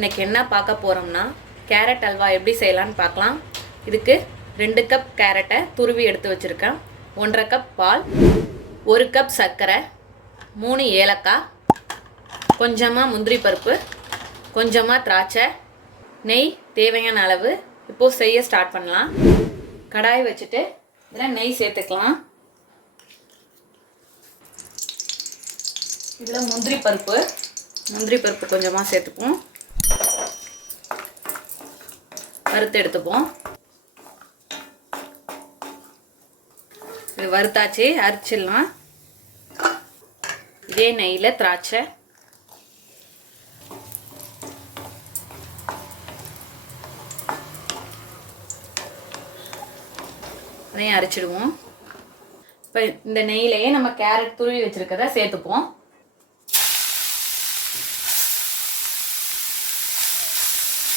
இன்னைக்கு என்ன பார்க்க போகிறோம்னா கேரட் அல்வா எப்படி செய்யலான்னு பார்க்கலாம். இதுக்கு 2 கப் கேரட்டை துருவி எடுத்து வச்சுருக்கேன், 1.5 கப் பால், 1 கப் சர்க்கரை, 3 ஏலக்காய், கொஞ்சமாக முந்திரி பருப்பு, கொஞ்சமாக திராட்சை, நெய் தேவையான அளவு. இப்போது செய்ய ஸ்டார்ட் பண்ணலாம். கடாய் வச்சுட்டு இதில் நெய் சேர்த்துக்கலாம். இதில் முந்திரி பருப்பு கொஞ்சமாக சேர்த்துப்போம், வறுத்து எடுத்துப்போம். இது வறுத்தாச்சு, அரைச்சிடலாம். இதே நெய்யில் திராட்சை, அதையும் அரைச்சிடுவோம். இப்போ இந்த நெய்யிலேயே நம்ம கேரட் துருவி வச்சிருக்கதை சேர்த்துப்போம்.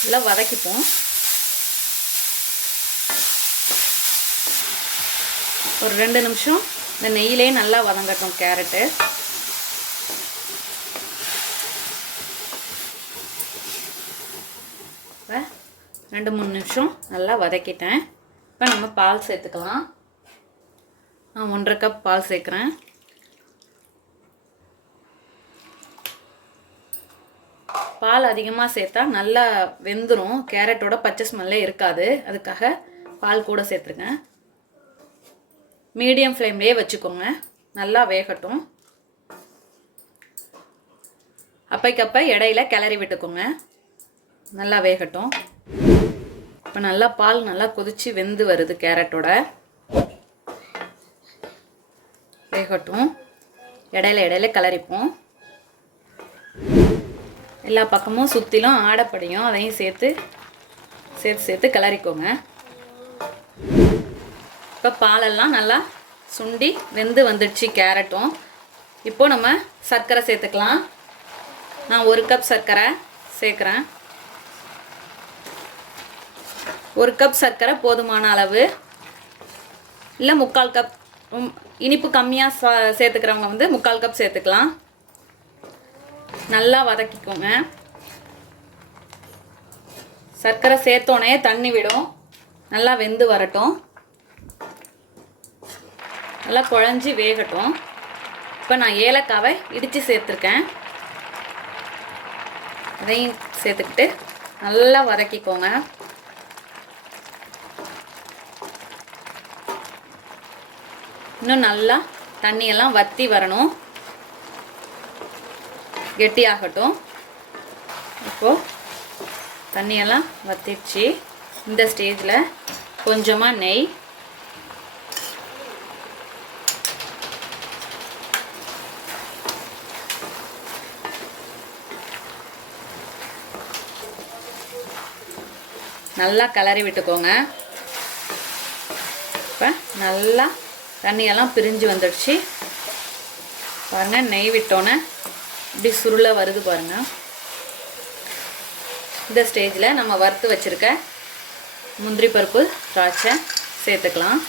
நல்லா வதக்கிப்போம். ஒரு 2 நிமிஷம் இந்த நெய்யிலே நல்லா வதங்கட்டும் கேரட்டு. இப்போ 2-3 நிமிஷம் நல்லா வதக்கிட்டேன். இப்போ நம்ம பால் சேர்த்துக்கலாம். நான் 1.5 கப் பால் சேர்க்குறேன். பால் அதிகமாக சேர்த்தா நல்லா வெந்துடும், கேரட்டோட பச்சை ஸ்மெல்லே இருக்காது. அதுக்காக பால் கூட சேர்த்துருக்கேன். மீடியம் ஃப்ளேம்லேயே வச்சுக்கோங்க, நல்லா வேகட்டும். அப்பைக்கப்போ இடையில கிளறி விட்டுக்கோங்க, நல்லா வேகட்டும். இப்போ நல்லா பால் நல்லா கொதிச்சு வெந்து வருது, கேரட்டோட வேகட்டும். இடையில கிளறிப்போம். எல்லா பக்கமும் சுற்றிலும் ஆடப்படியும் அதையும் சேர்த்து கிளறிக்கோங்க. இப்போ பாலெல்லாம் நல்லா சுண்டி வெந்து வந்துடுச்சு கேரட்டும். இப்போ நம்ம சர்க்கரை சேர்த்துக்கலாம். நான் 1 கப் சர்க்கரை சேர்க்குறேன். 1 கப் சர்க்கரை போதுமான அளவு, இல்லை 3/4 கப். இனிப்பு கம்மியாக சேர்த்துக்கிறவங்க வந்து 3/4 கப் சேர்த்துக்கலாம். நல்லா வதக்கிக்கோங்க. சர்க்கரை சேர்த்தோடனே தண்ணி விடும், நல்லா வெந்து வரட்டும், நல்லா குழஞ்சி வேகட்டும். இப்போ நான் ஏலக்காவை இடித்து சேர்த்துருக்கேன், அதையும் சேர்த்துக்கிட்டு நல்லா வதக்கிக்கோங்க. இன்னும் நல்லா தண்ணியெல்லாம் வற்றி வரணும், கெட்டியாகட்டும். இப்போது தண்ணியெல்லாம் வற்றிடுச்சு. இந்த ஸ்டேஜில் கொஞ்சமாக நெய், நல்லா கிளறி விட்டுக்கோங்க. இப்போ நல்லா தண்ணியெல்லாம் பிரிஞ்சு வந்துடுச்சு பாருங்கள். நெய் விட்டோன்னே இப்படி சுருளை வருது பாருங்கள். இந்த ஸ்டேஜில் நம்ம வறுத்து வச்சுருக்க முந்திரி பருப்பு, திராட்சை சேர்த்துக்கலாம்.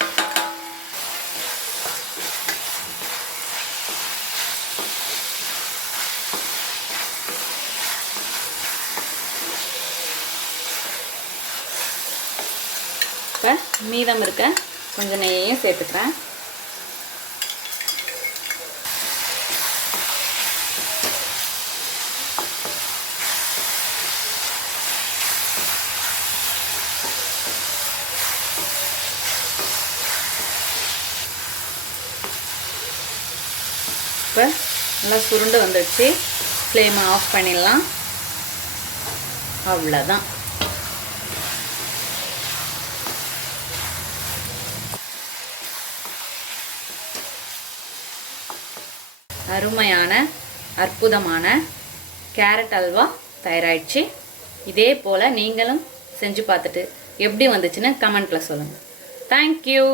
இப்போ மீதம் இருக்க கொஞ்சம் நெய்யையும் சேர்த்துக்கிறேன். இப்போ நல்லா சுருண்டு வந்துடுச்சு. ஃப்ளேமை ஆஃப் பண்ணிடலாம். அவ்வளோதான். அருமையான அற்புதமான கேரட் அல்வா தயாராகிடுச்சு. இதே போல் நீங்களும் செஞ்சு பார்த்துட்டு எப்படி வந்துச்சுன்னு கமெண்ட்டில் சொல்லுங்கள். தேங்க்யூ.